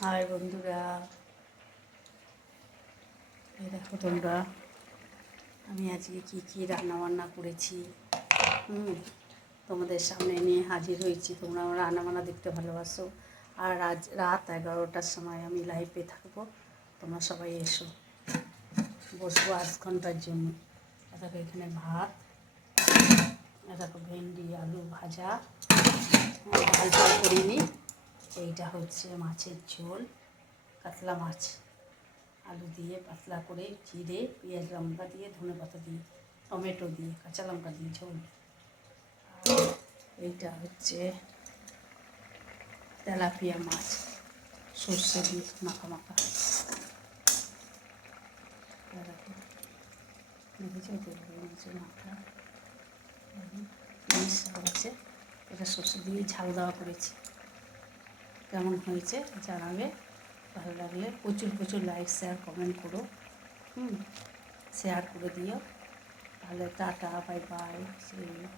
High বন্ধুরা, এই দেখো তোমরা আমি আজকে কী রান্নাবান্না করেছি তোমাদের সামনে নিয়ে হাজির হয়েছি। তোমরা আমার রান্নাবান্না দেখতে ভালোবাসো, আর আজ রাত 11টার সময় আমি লাইভে থাকবো। তোমরা সবাই এসো, বসবো 8 ঘন্টার জন্য। দেখো এখানে ভাত, দেখো ভেন্ডি আলু ভাজা, ডাল টাল করিনি। এইটা হচ্ছে মাছের ঝোল, কাতলা মাছ আলু দিয়ে পাতলা করে জিরে পেঁয়াজ লঙ্কা দিয়ে ধনেপাতা দিয়ে টমেটো দিয়ে কাঁচা লঙ্কা দিয়ে ঝোল। আর এইটা হচ্ছে তেলাপিয়া মাছ সর্ষে দিয়ে মাখা মাখা। দেখেছো মাখা আছে, এটা সর্ষে দিয়ে ঝাল দেওয়া করেছি। কেমন হয়েছে জানাবে, ভালো লাগলে প্রচুর প্রচুর লাইক শেয়ার কমেন্ট করো, শেয়ার করে দিও। তাহলে টাটা, বাই বাই, সেই